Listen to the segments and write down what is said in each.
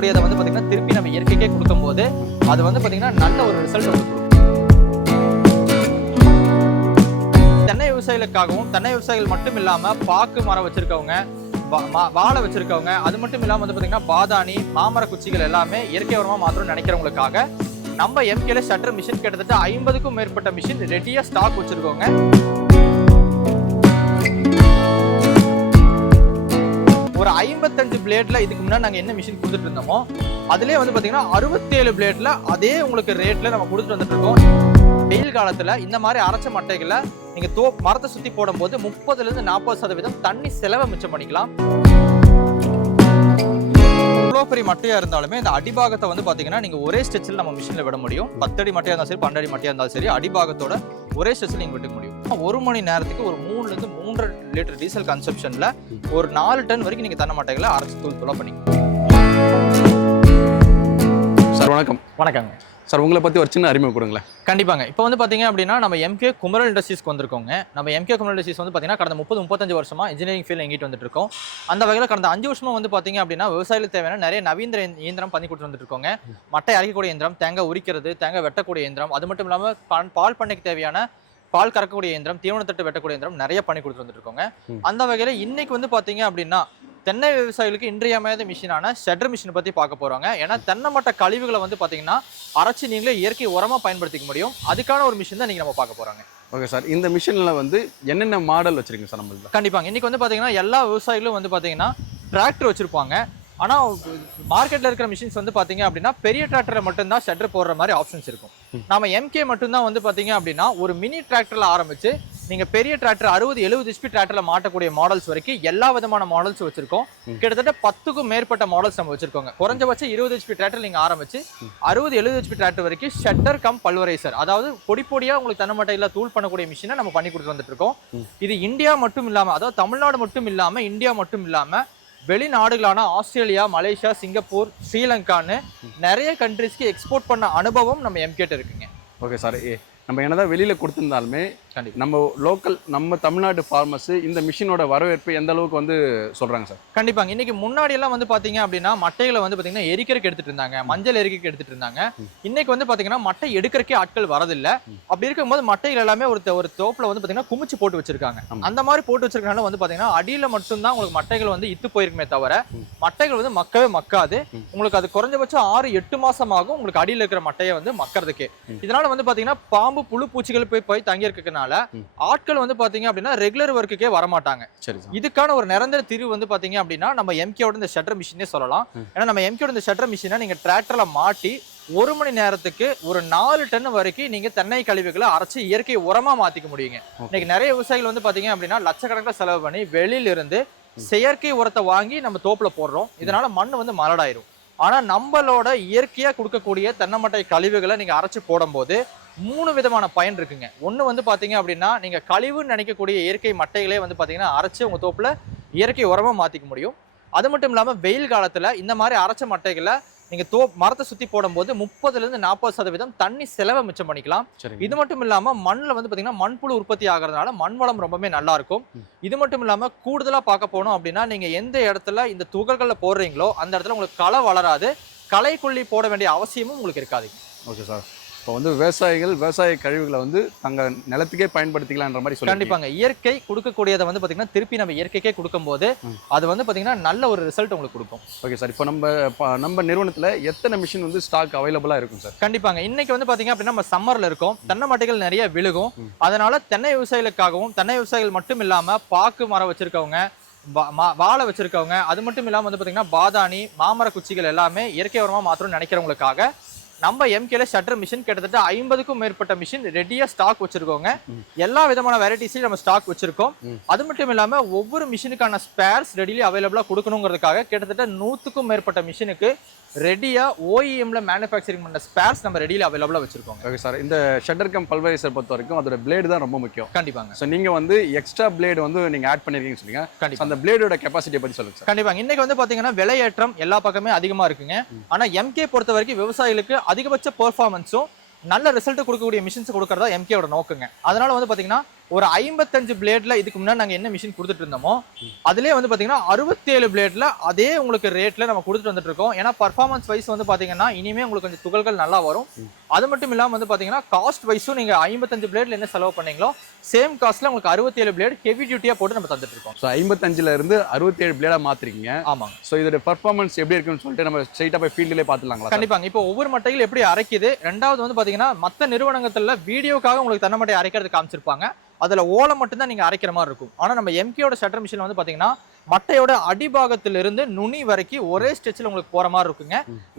கொடுக்கக்கூடியதை வந்து பாத்தீங்கன்னா திருப்பி நம்ம இயற்கைக்கே கொடுக்கும்போது அது வந்து பாத்தீங்கன்னா நல்ல ஒரு ரிசல்ட் கொடுக்கும். தென்னை விவசாயிகளுக்காகவும் தென்னை விவசாயிகள் மட்டும் இல்லாம பாக்கு மரம் வச்சிருக்கவங்க, வாழை வச்சிருக்கவங்க, அது மட்டும் இல்லாம வந்து பாத்தீங்கன்னா பாதாணி, மாமர குச்சிகள் எல்லாமே இயற்கை உரமா மாத்திரம் நினைக்கிறவங்களுக்காக நம்ம எம்கேல ஷட்டர் மிஷின் கிட்டத்தட்ட 50க்கும் மேற்பட்ட மிஷின் ரெடியா ஸ்டாக் வச்சிருக்கோங்க. ஒரு 55 பிளேட்ல இதுக்கு முன்னாடி நாங்க என்ன மிஷின் கொடுத்துட்டு இருந்தோமோ அதுலயே வந்து பாத்தீங்கன்னா 67 பிளேட்ல அதே உங்களுக்கு ரேட்ல நம்ம கொடுத்துட்டு வந்துட்டு இருக்கோம். வெயில் காலத்துல இந்த மாதிரி அரைச்ச மட்டைகளை நீங்க மரத்தை சுத்தி போடும் போது 30% இருந்து 40% தண்ணி செலவை மிச்சம் பண்ணிக்கலாம். எவ்வளோ பெரிய மட்டையா இருந்தாலுமே இந்த அடிபாகத்தை வந்து பாத்தீங்கன்னா நீங்க ஒரே ஸ்டெச்சில் நம்ம மிஷின்ல விட முடியும். 10 அடி மட்டையா இருந்தாலும் சரி, 12 அடி மட்டையா இருந்தாலும் சரி, அடிபாகத்தோட ஒரே ஸ்டெச்சில் நீங்க விட்டுக்க முடியும். 1 மணி நேரத்துக்கு ஒரு 3 இருந்து 3.5 லிட்டர் டீசல் கன்சப்ஷன்ல ஒரு 4 டன் வரைக்கும் நீங்க தென்னை மட்டைகளை அரைச்சு தூள் பண்ணிக்கலாம். சார் வணக்கம். வணக்கங்க சார், உங்களை பற்றி ஒரு சின்ன அறிமுகம் கொடுங்களேன். கண்டிப்பாங்க. இப்போ வந்து பார்த்தீங்க அப்படின்னா நம்ம எம்கே குமரல் இண்டஸ்ட்ரீஸ்க்கு வந்திருக்கோங்க. நம்ம எம்கே குமரல் இண்டஸ்ட்ரீஸ் வந்து பார்த்தீங்கன்னா கடந்த 30-35 வருஷமா இன்ஜினியரிங் ஃபீல்டு எங்கிட்டு வந்துட்டு இருக்கோம். அந்த வகையில் கடந்த 5 வருஷமா வந்து பார்த்தீங்க அப்படின்னா விவசாயிகளுக்கு தேவையான நிறைய நவீன இயந்திரம் பண்ணி கொடுத்து வந்துட்டு இருக்கோங்க. மட்டை அரைக்கக்கூடிய இயந்திரம், தேங்காய் உரிக்கிறது, தேங்காய் வெட்டக்கூடிய இயந்திரம், அது மட்டும் இல்லாமல் பால் பண்ணைக்கு தேவையான பால் கறக்கக்கூடிய இயந்திரம், தீவனத்தட்டு வெட்டக்கூடிய இயந்திரம் நிறைய பண்ணி கொடுத்து வந்துட்டு இருக்கோங்க. அந்த வகையில் இன்னைக்கு வந்து பார்த்தீங்க அப்படின்னா தென்னை விவசாயிகளுக்கு இன்றியமையாத மிஷினான ஷட்டர் மிஷினை பற்றி பார்க்க போகிறாங்க. ஏன்னா தென்னை மட்டை கழிவுகளை வந்து பார்த்தீங்கன்னா அரைச்சி நீங்களே இயற்கை உரமாக பயன்படுத்திக்க முடியும். அதுக்கான ஒரு மிஷின் தான் நீங்கள் நம்ம பார்க்க போகிறாங்க. ஓகே சார், இந்த மிஷினில் வந்து என்னென்ன மாடல் வச்சுருக்கீங்க சார் நம்மளுக்கு? கண்டிப்பாங்க. இன்றைக்கி வந்து பார்த்தீங்கன்னா எல்லா விவசாயிகளும் வந்து பார்த்தீங்கன்னா டிராக்டர் வச்சுருப்பாங்க. ஆனால் மார்க்கெட்டில் இருக்கிற மிஷின்ஸ் வந்து பார்த்தீங்க அப்படின்னா பெரிய டிராக்டரில் மட்டும்தான் ஷட்டர் போடுற மாதிரி ஆப்ஷன்ஸ் இருக்கும். நம்ம எம்கே மட்டும்தான் வந்து பார்த்தீங்க அப்படின்னா ஒரு மினி டிராக்டரில் ஆரம்பித்து நீங்கள் பெரிய டிராக்டர் 60-70 HP டிராக்டரில் மாட்டக்கூடிய மாடல்ஸ் வரைக்கும் எல்லா விதமான மாடல்ஸ் வச்சிருக்கோம். கிட்டத்தட்ட 10க்கும் மேற்பட்ட மாடல்ஸ் நம்ம வச்சிருக்கோங்க. குறைஞ்சபட்சம் 20 HP டிராக்டர் நீங்கள் ஆரம்பிச்சு 60-70 HP டிராக்டர் வரைக்கும் ஷட்டர் கம் பல்வரைசர், அதாவது பொடிப்பொடியாக உங்களுக்கு தென்னை மட்டையில் தூள் பண்ணக்கூடிய மிஷினை நம்ம பண்ணி கொடுத்து வந்துட்டு இருக்கோம். இது இந்தியா மட்டும் இல்லாமல், அதாவது தமிழ்நாடு மட்டும் இல்லாமல், இந்தியா மட்டும் இல்லாமல் வெளிநாடுகளான ஆஸ்திரேலியா, மலேசியா, சிங்கப்பூர், ஸ்ரீலங்கான்னு நிறைய கண்ட்ரிஸ்க்கு எக்ஸ்போர்ட் பண்ண அனுபவம் நம்ம எம்கேட்ட இருக்குங்க. ஓகே சார், நம்ம என்னதான் வெளியில் கொடுத்துருந்தாலுமே நம்ம லோக்கல் நம்ம தமிழ்நாடு ஃபார்மர்ஸ் இந்த மிஷினோட வரவேற்பு எந்த அளவுக்கு வந்து சொல்கிறாங்க சார்? கண்டிப்பாங்க. இன்னைக்கு முன்னாடி எல்லாம் வந்து பார்த்தீங்க அப்படின்னா மட்டைகளை வந்து பார்த்தீங்கன்னா எரிக்கிறதுக்கு எடுத்துட்டு இருந்தாங்க, மஞ்சள் எரிக்கிறதுக்கு எடுத்துட்டு இருந்தாங்க. இன்னைக்கு வந்து பார்த்தீங்கன்னா மட்டை எடுக்கிறக்கே ஆட்கள் வரதில்லை. அப்படி இருக்கும்போது மட்டைகள் எல்லாமே ஒரு தோப்பில் வந்து பார்த்தீங்கன்னா குமிச்சு போட்டு வச்சிருக்காங்க. அந்த மாதிரி போட்டு வச்சிருக்கனால வந்து பார்த்தீங்கன்னா அடியில் மட்டும்தான் உங்களுக்கு மட்டைகள் வந்து இத்து போயிருக்குமே தவிர மட்டைகள் வந்து மக்கவே மக்காது. உங்களுக்கு அது குறைஞ்சபட்சம் 6-8 மாசம் ஆகும் உங்களுக்கு அடியில் இருக்கிற மட்டையை வந்து மக்கறதுக்கே. இதனால வந்து பார்த்தீங்கன்னா பாம்பு, புழு, பூச்சிகள் போய் தங்கி இருக்கிறதுனால ஆட்கள் வந்து பாத்தீங்க அப்படின்னா ரெகுலர் ஒர்க்குக்கே வரமாட்டாங்க. இதுக்கான ஒரு நிரந்தர தீர்வு வந்து பாத்தீங்க அப்படின்னா நம்ம எம்கேவோட இந்த ஷட்டர் மிஷினே சொல்லலாம். ஏன்னா நம்ம எம்கேவோட இந்த ஷட்டர் மிஷினை நீங்க டிராக்டர்ல மாட்டி 1 மணி நேரத்துக்கு ஒரு 4 டன் வரைக்கும் நீங்க தென்னை கழிவுகளை அரைச்சு இயற்கை உரமா மாத்திக்க முடியுங்க. இன்னைக்கு நிறைய விவசாயிகள் வந்து பாத்தீங்க அப்படின்னா லட்சக்கணக்கில் செலவு பண்ணி வெளியில இருந்து செயற்கை உரத்தை வாங்கி நம்ம தோப்புல போடுறோம். இதனால மண் வந்து மலடாயிரும். ஆனா நம்மளோட இயற்கையா கொடுக்கக்கூடிய தென்னை மட்டை கழிவுகளை நீங்க அரைச்சு போடும் போது 3 விதமான பயன் இருக்குங்க. ஒன்று வந்து பார்த்தீங்க அப்படின்னா நீங்கள் கழிவுன்னு நினைக்கக்கூடிய இயற்கை மட்டைகளே வந்து பார்த்தீங்கன்னா அரைச்சி உங்கள் தோப்பில் இயற்கை உரமாக மாற்றிக்க முடியும். அது மட்டும் இல்லாமல் வெயில் காலத்தில் இந்த மாதிரி அரைச்ச மட்டைகளை நீங்கள் மரத்தை சுற்றி போடும்போது 30% இருந்து 40% தண்ணி செலவை மிச்சம் பண்ணிக்கலாம். இது மட்டும் இல்லாமல் மண்ணில் வந்து பார்த்தீங்கன்னா மண்புழு உற்பத்தி ஆகிறதுனால மண் வளம் ரொம்பவே நல்லா இருக்கும். இது மட்டும் இல்லாமல் கூடுதலாக பார்க்க போனோம் அப்படின்னா நீங்கள் எந்த இடத்துல இந்த துகள்களில் போடுறீங்களோ அந்த இடத்துல உங்களுக்கு களை வளராது, களைக்கொல்லி போட வேண்டிய அவசியமும் உங்களுக்கு இருக்காது. ஓகே சார், இப்போ வந்து விவசாய கழிவுகளை வந்து தங்கள் நிலத்துக்கே பயன்படுத்திக்கலான்ற மாதிரி சொல்லி கண்டிப்பாங்க. இயற்கை கொடுக்கக்கூடியதை வந்து பார்த்தீங்கன்னா திருப்பி நம்ம இயற்கைக்கே கொடுக்கும்போது அது வந்து பார்த்தீங்கன்னா நல்ல ஒரு ரிசல்ட் உங்களுக்கு கொடுக்கும். ஓகே சார், இப்போ நம்ம நிறுவனத்தில் எத்தனை மிஷின் வந்து ஸ்டாக் அவைலபிளாக இருக்கும் சார்? கண்டிப்பாங்க. இன்னைக்கு வந்து பார்த்தீங்க அப்படின்னா நம்ம சம்மரில் இருக்கோம், தென்னை மட்டைகள் நிறைய விழுகும். அதனால தென்னை விவசாயிகளுக்காகவும் தென்னை விவசாயிகள் மட்டும் இல்லாமல் பாக்கு மரம் வச்சிருக்கவங்க, வாழை வச்சிருக்கவங்க, அது மட்டும் இல்லாமல் வந்து பார்த்தீங்கன்னா பாதாணி, மாமர குச்சிகள் எல்லாமே இயற்கை உரமாக மாத்திரம் நினைக்கிறவங்களுக்காக நம்ம எம்கேல ஷட்டர் மிஷின் கிட்டத்தட்ட 50க்கும் மேற்பட்ட மிஷின் ரெடியா ஸ்டாக் வச்சிருக்கோங்க. எல்லா விதமான வெரைட்டிஸையும் நம்ம ஸ்டாக் வச்சிருக்கோம். அது மட்டும் இல்லாம ஒவ்வொரு மிஷினுக்கான ஸ்பேர்ஸ் ரெடிலி அவைலபிளா கொடுக்கணுங்கிறதுக்காக கிட்டத்தட்ட 100க்கும் மேற்பட்ட மிஷினுக்கு ரெடியா ஓஇஎம்ல மேனுஃபேக்சரிங் பண்ண ஸ்பேர்ஸ் நம்ம ரெடியில அவைலபிளா வச்சிருக்கோம். ஓகே சார், இந்த ஷட்டர் கம் பல்வரைசர் பொறுத்த வரைக்கும் அதோட பிளேடு தான் ரொம்ப முக்கியம். கண்டிப்பாங்க. ஸோ நீங்க வந்து எக்ஸ்ட்ரா பிளேடு வந்து நீங்க ஆட் பண்ணிருக்கீங்கன்னு சொல்லுங்க. கண்டிப்பா அந்த பிளேடோட கெப்பாசிட்டியை பத்தி சொல்லுங்க சார். கண்டிப்பாங்க. இன்னைக்கு வந்து பாத்தீங்கன்னா விலையேற்றம் எல்லா பக்கமே அதிகமா இருக்குங்க. ஆனா எம்கே பொறுத்த வரைக்கும் விவசாயிகளுக்கு அதிகபட்ச பெர்ஃபார்மன்ஸும் நல்ல ரிசல்ட் கொடுக்கக்கூடிய மிஷின்ஸ் கொடுக்கறதா எம்கேவோட நோக்குங்க. அதனால வந்து பாத்தீங்கன்னா ஒரு 55 பிளேட்ல இதுக்கு முன்னாடி நாங்க என்ன மிஷின் கொடுத்துட்டு இருந்தோமோ அதுலயே வந்து பாத்தீங்கன்னா 67 பிளேட்ல அதே உங்களுக்கு ரேட்ல நம்ம கொடுத்துட்டு வந்துட்டு இருக்கோம். ஏன்னா பர்ஃபார்மன்ஸ் வைஸ் வந்து பாத்தீங்கன்னா இனிமே உங்களுக்கு கொஞ்சம் துகள்கள் நல்லா வரும். அது மட்டும் இல்லாம வந்து பாத்தீங்கன்னா காஸ்ட் வைஸும் நீங்க 55 பிளேட்ல என்ன செலவு பண்ணீங்களோ சேம் காஸ்ட்ல உங்களுக்கு 67 பிளேட் ஹெவி டியூட்டியா போட்டு நம்ம தந்துட்டு இருக்கோம். ஸோ 55ல இருந்து 67 பிளேடா மாத்திருக்கீங்க. ஆமாங்க. ஸோ இதோட பர்ஃபார்மன்ஸ் எப்படி இருக்குன்னு சொல்லிட்டு நம்ம ஸ்ட்ரைட்டா போய் ஃபீல்ட்லயே பாத்துலாங்களா? கண்டிப்பாங்க. இப்போ ஒவ்வொரு மட்டைகள் எப்படி அரைக்குது, ரெண்டாவது வந்து பாத்தீங்கன்னா மத்த நிறுவனங்கள்ல வீடியோக்காக உங்களுக்கு தென்னை மட்டை அரைக்கிறது காமிச்சிருப்பாங்க. அதுல ஓலை மட்டும் தான் நீங்க அரைக்கிற மாதிரி இருக்கும். ஆனா நம்ம எம்கேயோட ஷட்டர் மிஷின் வந்து பாத்தீங்கன்னா மட்டையோட அடிபாகத்திலிருந்து நுனி வரைக்கும் ஒரே ஸ்ட்ரெச்சில் உங்களுக்கு போற மாதிரி இருக்குங்க.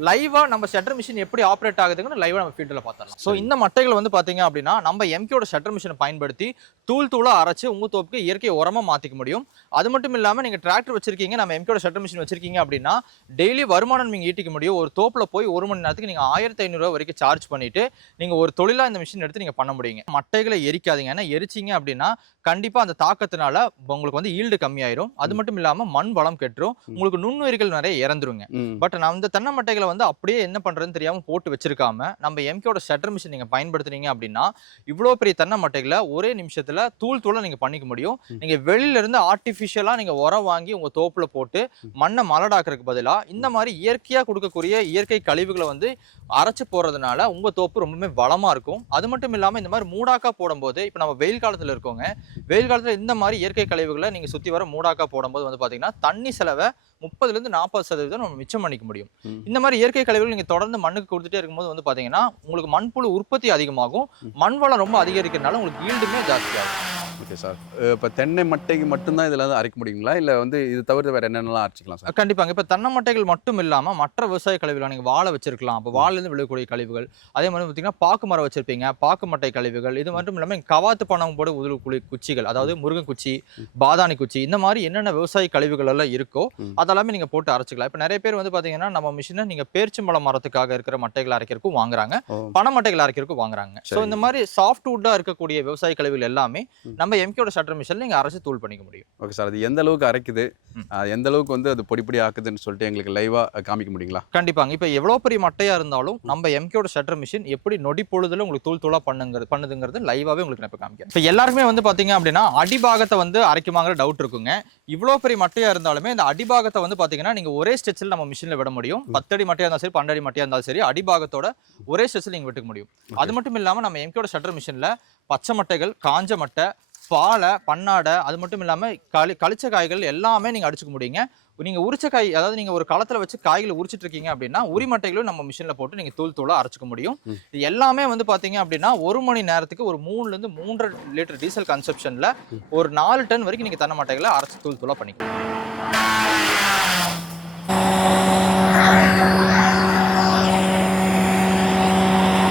லைவா நம்ம ஷட்டர் மிஷின் எப்படி ஆப்ரேட் ஆகுதுன்னு லைவா நம்ம ஃபீல்டில் பார்த்தரலாம். ஸோ இந்த மட்டைகள் வந்து பாத்தீங்க அப்படின்னா நம்ம எம்கேயோட ஷட்டர் மிஷினை பயன்படுத்தி தூளா அரைச்சு உங்க தோப்புக்கு இயற்கை உரமா மாத்திக்க முடியும். அது மட்டும் இல்லாம நீங்க டிராக்டர் வச்சிருக்கீங்க, நம்ம எம்கேயோட ஷட்டர் மிஷின் வச்சிருக்கீங்க அப்படின்னா டெய்லி வருமானம் நீங்க ஈட்டிக்க முடியும். ஒரு தோப்புல போய் 1 மணி நேரத்துக்கு நீங்க 1500 ரூபாய் வரைக்கும் சார்ஜ் பண்ணிட்டு நீங்க ஒரு தொழிலா இந்த மிஷின் எடுத்து நீங்க பண்ண முடியுங்க. மட்டைகளை எரிக்காதீங்க. ஏன்னா எரிச்சிங்க அப்படின்னா கண்டிப்பா அந்த தாக்கத்தினால உங்களுக்கு வந்து ஈல்டு கம்மியாயிரும். அது மட்டும் இல்லாம மண் வளம் கெட்டுரும், உங்களுக்கு நுண்ணுயிர்கள் நிறைய இறந்துருங்க. பட் நான் இந்த தென்னை மட்டைகளை வந்து அப்படியே என்ன பண்றதுன்னு தெரியாம போட்டு வச்சிருக்காம நம்ம எம்கேயோட ஷட்டர் மிஷின் நீங்க பயன்படுத்துனீங்க அப்படின்னா இவ்வளவு பெரிய தென்னை மட்டைகளை ஒரே நிமிஷத்துல தூளா நீங்க பண்ணிக்க முடியும். நீங்க வெளியில இருந்து ஆர்டிபிஷியலா நீங்க உரம் வாங்கி உங்க தோப்புல போட்டு மண்ணை மலடாக்குறதுக்கு பதிலா இந்த மாதிரி இயற்கையா கொடுக்கக்கூடிய இயற்கை கழிவுகளை வந்து அரைச்சு போறதுனால உங்க தோப்பு ரொம்பவே வளமா இருக்கும். அது மட்டும் இல்லாம இந்த மாதிரி மூடாக்கா போடும்போது இப்ப நம்ம வெயில் காலத்துல இருக்கோங்க, வெயில் காலத்துல இந்த மாதிரி இயற்கை கழிவுகளை நீங்க சுத்தி வர மூடாக்கா போடும்போது வந்து பாத்தீங்கன்னா தண்ணி செலவை 30% இருந்து 40% நம்ம மிச்சம் பண்ணிக்க முடியும். இந்த மாதிரி இயற்கை கழிவுகள் நீங்க தொடர்ந்து மண்ணுக்கு கொடுத்துட்டே இருக்கும்போது வந்து பாத்தீங்கன்னா உங்களுக்கு மண்புழு உற்பத்தி அதிகமாகும், மண் வளம் ரொம்ப அதிகரிக்கிறதுனால உங்களுக்கு ஈல்டுமே ஜாஸ்தியாகும். Okay sir. இப்போ தென்னை மட்டைக்கு மட்டும்தான் இதில் வந்து அரைக்க முடியுங்களா, இல்லை வந்து இது தவிர்த்து வேற என்னென்னலாம் அரைச்சிக்கலாம் சார்? கண்டிப்பாங்க. இப்போ தென்னை மட்டைகள் மட்டும் இல்லாமல் மற்ற விவசாய கழிவுகள் நீங்கள் வாழை வச்சிருக்கலாம், அப்போ வாழையிலிருந்து விழக்கூடிய கழிவுகள், அதே மாதிரி பார்த்தீங்கன்னா பாக்கு மரம் வச்சிருப்பீங்க, பாக்கு மட்டை கழிவுகள், இது மட்டும் இல்லாமல் கவாத்து பணம் போட உதவி குச்சிகள், அதாவது முருங்கை குச்சி, பாதாணி குச்சி, இந்த மாதிரி என்னென்ன விவசாய கழிவுகள் எல்லாம் இருக்கோ அதெல்லாமே நீங்கள் போட்டு அரைச்சிக்கலாம். இப்போ நிறைய பேர் வந்து பார்த்தீங்கன்னா நம்ம மிஷினை நீங்கள் பேரிச்சம்பழம் மரத்துக்காக இருக்கிற மட்டைகள் அரைக்கிறதுக்கும் வாங்குறாங்க, பனை மட்டைகள் அரைக்கிறதுக்கும் வாங்குறாங்க. ஸோ இந்த மாதிரி சாஃப்ட் வுட்டாக இருக்கக்கூடிய விவசாய கழிவுகள் எல்லாமே நம்ம எம்கேயோட ஷட்டர் மிஷின்ல நீங்க அரைச்சு தூள் பண்ணிக்க முடியும். Okay sir. அது எந்த அளவுக்கு அரைக்குது, எந்த அளவுக்கு வந்து அது பொடி ஆக்குதுன்னு சொல்லிட்டு எங்களுக்கு லைவா காமிக்க முடியுங்களா? கண்டிப்பாங்க. இப்போ எவ்வளவு பெரிய மட்டையா இருந்தாலும் நம்ம எம்கேயோட ஷட்டர் மிஷின் எப்படி நொடி பொழுதுல உங்களுக்கு தூளா பண்ணுதுங்கிறது லைவாவே உங்களுக்கு நான் காமிக்கிறேன். இப்போ எல்லாருக்குமே வந்து பாத்தீங்க அப்படின்னா அடிபாகத்தை வந்து அரைக்குமாங்கிற டவுட் இருக்குங்க. இவ்வளவு பெரிய மட்டையா இருந்தாலுமே இந்த அடிபாகத்தை வந்து பாத்தீங்கன்னா நீங்க ஒரே ஸ்ட்ரெச்சில் நம்ம மிஷின்ல விட முடியும். 10 அடி மட்டையா இருந்தாலும் சரி, 12 அடி மட்டையா இருந்தாலும் சரி, அடிபாகத்தோட ஒரே ஸ்ட்ரெச்சில் நீங்க விட்டுக்க முடியும். அது மட்டும் இல்லாம நம்ம எம்கேயோட ஷட்டர் மிஷின்ல பச்சை மட்டைகள், காஞ்ச மட்டை, பாலை, பன்னாடை, அது மட்டும் இல்லாமல் கழிச்ச காய்கள் எல்லாமே நீங்கள் அடிச்சுக்க முடியுங்க. நீங்கள் உரிச்ச காய், அதாவது நீங்கள் ஒரு களத்தில் வச்சு காய்களை உரிச்சிட்டு இருக்கீங்க அப்படின்னா உரிமட்டைகளும் நம்ம மிஷினில் போட்டு நீங்கள் தூளாக அரைச்சிக்க முடியும். இது எல்லாமே வந்து பார்த்தீங்க அப்படின்னா 1 மணி நேரத்துக்கு ஒரு 3லேருந்து 3.5 லிட்டர் டீசல் கன்சப்ஷனில் ஒரு 4 டன் வரைக்கும் நீங்கள் தென்னை மட்டைகளை அரைச்சி தூளாக பண்ணிக்கலாம்.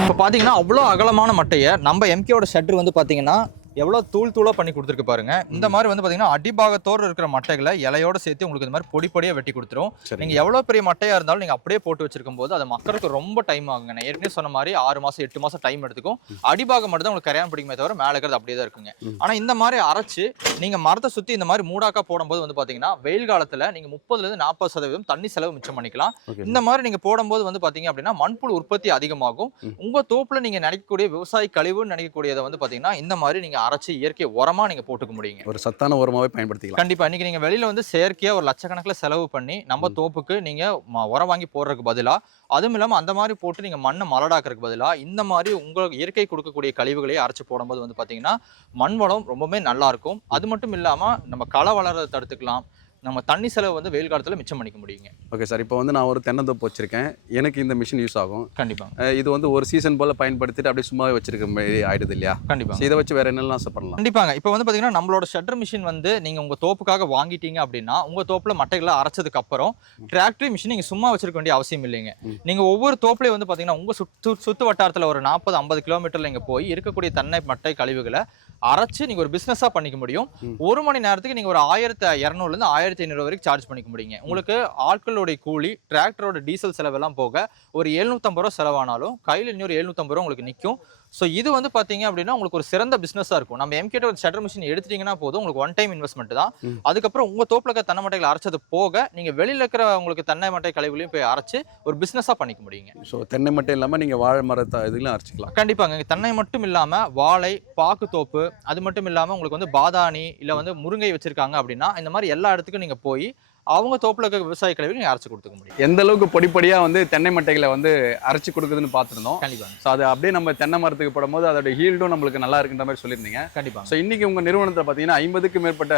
இப்போ பார்த்தீங்கன்னா அவ்வளோ அகலமான மட்டையை நம்ம எம்கேயோட ஷட்டர் வந்து பார்த்தீங்கன்னா எவ்வளோ தூளாக பண்ணி கொடுத்துருக்கு பாருங்க. இந்த மாதிரி வந்து பார்த்தீங்கன்னா அடிபாகத்தோடு இருக்கிற மட்டைகளை இலையோட சேர்த்து உங்களுக்கு இந்த மாதிரி பொடியாக வெட்டி கொடுத்துரும். நீங்கள் எவ்வளோ பெரிய மட்டையாக இருந்தாலும் நீங்கள் அப்படியே போட்டு வச்சிருக்கும் போது அது மக்களுக்கு ரொம்ப டைம் ஆகுங்க. நான் ஏற்கனவே சொன்ன மாதிரி 6 மாதம் 8 மாதம் டைம் எடுத்துக்கும். அடிபாகம் மட்டும் தான் உங்களுக்கு கரையான் பிடிக்குமே தவிர மேலே இருக்கிறது அப்படியே தான் இருக்குங்க. ஆனால் இந்த மாதிரி அரைச்சு நீங்கள் மரத்தை சுற்றி இந்த மாதிரி மூடாக்கா போடும்போது வந்து பார்த்தீங்கன்னா வெயில் காலத்தில் நீங்கள் 30% 40% தண்ணி செலவு மிச்சம் பண்ணிக்கலாம். இந்த மாதிரி நீங்கள் போடும்போது வந்து பார்த்தீங்க அப்படின்னா மண்புழு உற்பத்தி அதிகமாகும். உங்கள் தோப்பில் நீங்கள் நினைக்கக்கூடிய விவசாய கழிவுன்னு நினைக்கக்கூடியதை வந்து பார்த்தீங்கன்னா இந்த மாதிரி நீங்கள் அரைச்சு இயற்கை உரமா நீங்க போட்டுக்க முடியுங்க. ஒரு சத்தான உரமாவே பயன்படுத்திக்கலாம். கண்டிப்பா. இன்னைக்கு நீங்க வெளியில வந்து செயற்கையா ஒரு லட்சக்கணக்கில் செலவு பண்ணி நம்ம தோப்புக்கு நீங்க உரம் வாங்கி போடுறதுக்கு பதிலா, அதுவும் இல்லாம அந்த மாதிரி போட்டு நீங்க மண்ணை மலடாக்குறதுக்கு பதிலா இந்த மாதிரி உங்களுக்கு இயற்கை கொடுக்கக்கூடிய கழிவுகளையே அரைச்சு போடும்போது வந்து பாத்தீங்கன்னா மண் வளம் ரொம்பவே நல்லா இருக்கும். அது மட்டும் இல்லாம நம்ம களை வளர்றதை தடுத்துக்கலாம், நம்ம தண்ணி செலவு வந்து வெயில் காலத்தில் மிச்சம் பண்ணிக்க முடியுங்க. Okay sir. இப்போ வந்து நான் ஒரு தென்னந்தோப்பு வச்சிருக்கேன், எனக்கு இந்த மிஷின் யூஸ் ஆகும். கண்டிப்பாக. இது வந்து ஒரு சீசன் போல் பயன்படுத்திட்டு அப்படியே சும்மாவே வச்சிருக்க மாதிரி ஆயிடுது இல்லையா? கண்டிப்பாக. இதை வச்சு வேற என்னெல்லாம் பண்ணலாம்? கண்டிப்பாங்க. இப்போ வந்து பார்த்தீங்கன்னா நம்மளோட ஷட்டர் மிஷின் வந்து நீங்கள் உங்கள் தோப்புக்காக வாங்கிட்டீங்க அப்படின்னா உங்கள் தோப்பில் மட்டைகளை அரைச்சதுக்கு அப்புறம் டிராக்டர் மிஷின் நீங்கள் சும்மா வச்சிருக்க வேண்டிய அவசியம் இல்லைங்க. நீங்கள் ஒவ்வொரு தோப்புலையும் வந்து பார்த்தீங்கன்னா உங்கள் சுற்று வட்டாரத்தில் ஒரு 40-50 கிலோமீட்டரில் இங்கே போய் இருக்கக்கூடிய தென்னை மட்டை கழிவுகளை அரைச்சு நீங்கள் ஒரு பிஸ்னஸாக பண்ணிக்க முடியும். 1 மணி நேரத்துக்கு நீங்கள் ஒரு 1200 1500 வரைக்கும் சார்ஜ் பண்ணிக்க முடியுங்க. உங்களுக்கு ஆட்களுடைய கூலி, டிராக்டரோட டீசல் செலவெல்லாம் போக ஒரு 750 ரூபா செலவானாலும் கையில் இன்னொரு 750 ரூபா உங்களுக்கு நிற்கும். ஸோ இது வந்து பார்த்தீங்க அப்படின்னா உங்களுக்கு ஒரு சிறந்த பிஸ்னஸாக இருக்கும். நம்ம எம்கேட்ட ஒரு ஷட்டர் மிஷின் எடுத்துட்டீங்கன்னா போதும், உங்களுக்கு ஒன் டைம் இன்வெஸ்ட்மெண்ட் தான். அதுக்கப்புறம் உங்கள் தோப்பில் இருக்க தென்னை மட்டைகளை அரைச்சது போக நீங்கள் வெளியில் இருக்கிற உங்களுக்கு தென்னை மட்டை கழிவுகளையும் போய் அரைச்சு ஒரு பிஸ்னஸாக பண்ணிக்க முடியுங்க. ஸோ தென்னை மட்டும் இல்லாமல் நீங்கள் வாழை மரத்தை இதுலையும் அரைச்சிக்கலாம். கண்டிப்பாங்க. தென்னை மட்டும் இல்லாமல் வாழை, பாக்கு தோப்பு, அது மட்டும் இல்லாமல் உங்களுக்கு வந்து பாதாணி இல்லை வந்து முருங்கை வச்சிருக்காங்க அப்படின்னா இந்த மாதிரி எல்லா இடத்துக்கும் நீங்கள் போய் அவங்க தோப்புல இருக்க விவசாய கழிவுகள் நீங்க அரைச்சு கொடுத்துக்க முடியும். எந்த அளவுக்கு பொடிப்படியா வந்து தென்னை மட்டைகளை வந்து அரைச்சு கொடுக்குதுன்னு பார்த்துருந்தோம். கண்டிப்பா. ஸோ அது அப்படியே நம்ம தென்னை மரத்துக்கு போடும்போது அதோட ஹீல்டும் நம்மளுக்கு நல்லா இருக்குன்ற மாதிரி சொல்லியிருந்தீங்க. கண்டிப்பா. ஸோ இன்னைக்கு உங்க நிறுவனத்தை பார்த்தீங்கன்னா 50க்கும் மேற்பட்ட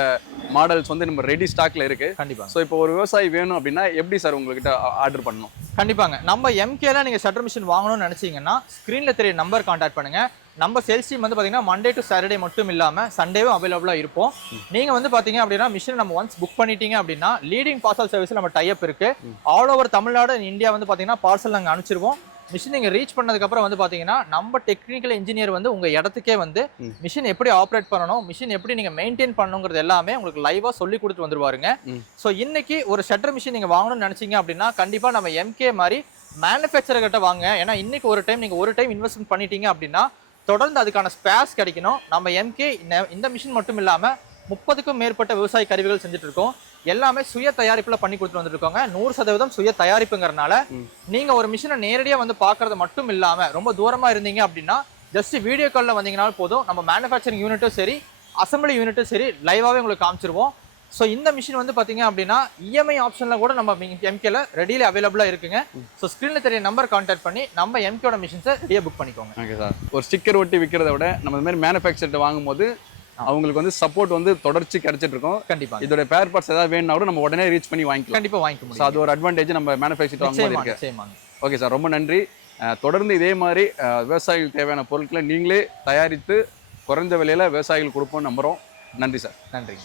மாடல்ஸ் வந்து நம்ம ரெடி ஸ்டாக்ல இருக்கு. கண்டிப்பா. ஸோ இப்போ ஒரு விவசாயி வேணும் அப்படின்னா எப்படி சார் உங்ககிட்ட ஆர்டர் பண்ணணும்? கண்டிப்பாங்க. நம்ம எம்கேல நீங்க ஷட்டர் மிஷின் வாங்கணும்னு நினைச்சீங்கன்னா ஸ்கிரீன்ல தெரிய நம்பர் கான்டாக்ட் பண்ணுங்க. நம்ம சேல்ஸ் டீம் வந்து பாத்தீங்கன்னா மண்டே டு சாட்டர்டே மட்டும் இல்லாம சண்டேவும் அவைலபிளா இருப்போம். நீங்க வந்து பாத்தீங்க அப்படின்னா மிஷின் நம்ம ஒன்ஸ் புக் பண்ணிட்டீங்க அப்படின்னா லீடிங் பார்சல் சர்வீஸ் நம்ம டைப் இருக்கு. ஆல் ஓவர் தமிழ்நாடு இந்தியா வந்து பாத்தீங்கன்னா பார்சல் நாங்க அனுப்பிச்சிருவோம். மிஷின் நீங்க ரீச் பண்ணதுக்கு அப்புறம் வந்து பாத்தீங்கன்னா நம்ம டெக்னிக்கல் இன்ஜினியர் வந்து உங்க இடத்துக்கே வந்து மிஷின் எப்படி ஆப்ரேட் பண்ணணும், மிஷின் எப்படி நீங்க மெயின்டைன் பண்ணணுங்கிறது எல்லாமே உங்களுக்கு லைவா சொல்லி கொடுத்து வந்துருவாருங்க. ஸோ இன்னைக்கு ஒரு ஷட்டர் மிஷின் நீங்க வாங்கணும்னு நினைச்சீங்க அப்படின்னா கண்டிப்பா நம்ம எம்கே மாதிரி மேனுஃபேக்சர் கிட்ட வாங்க. ஏன்னா இன்னைக்கு ஒரு டைம் நீங்க ஒரு டைம் இன்வெஸ்ட்மெண்ட் பண்ணிட்டீங்க அப்படின்னா தொடர்ந்து அதுக்கான ஸ்பேஸ் கிடைக்கணும். நம்ம எம்கே இந்த மிஷின் மட்டும் இல்லாம 30க்கும் மேற்பட்ட விவசாய கருவிகள் செஞ்சுட்டு இருக்கோம். எல்லாமே சுய தயாரிப்புல பண்ணி கொடுத்துட்டு வந்துருக்கோங்க. 100% சுய தயாரிப்புங்கிறனால நீங்க ஒரு மிஷினை நேரடியா வந்து பாக்குறது மட்டும் இல்லாம ரொம்ப தூரமா இருந்தீங்க அப்படின்னா ஜஸ்ட் வீடியோ கால்ல வந்தீங்கனாலும் போதும். நம்ம மேனுஃபேக்சரிங் யூனிட்டும் சரி, அசம்பிளி யூனிட்டும் சரி லைவாவே உங்களுக்கு காமிச்சிருவோம். ஸோ இந்த மிஷின் வந்து பார்த்தீங்க அப்படின்னா இஎம்ஐ ஆப்ஷனில் கூட நம்ம எம்கேல ரெடியில அவைலபிளாக இருக்குங்க. ஸோ ஸ்க்ரீனில் தெரிய நம்பர் கான்டாக்ட் பண்ணி நம்ம எம்கேட மிஷின்ஸை ரெடியாக புக் பண்ணிக்கோங்க. Okay sir. ஒரு ஸ்டிக்கர் ஒட்டி விற்கிறத விட நம்ம இந்த மாதிரி மேனுஃபேக்சர்ட்ட வாங்கும்போது அவங்களுக்கு வந்து சப்போர்ட் வந்து தொடர்ச்சி கிடைச்சிட்டு இருக்கும். கண்டிப்பா. இதோட பேர் பார்ட்ஸ் ஏதாவது வேணும்னா கூட நம்ம உடனே ரீச் பண்ணி வாங்கிக்கலாம். கண்டிப்பா வாங்கிக்க முடியும். அது ஒரு அட்வான்டேஜ் நம்ம மேனுஃபேக்சர் வாங்கும்போது இருக்கு. ஓகே சார், ரொம்ப நன்றி. தொடர்ந்து இதே மாதிரி விவசாயிகளுக்கு தேவையான பொருட்களை நீங்களே தயாரித்து குறைந்த விலையில விவசாயிகள் கொடுப்போம்னு நம்புறோம். நன்றி சார். நன்றி.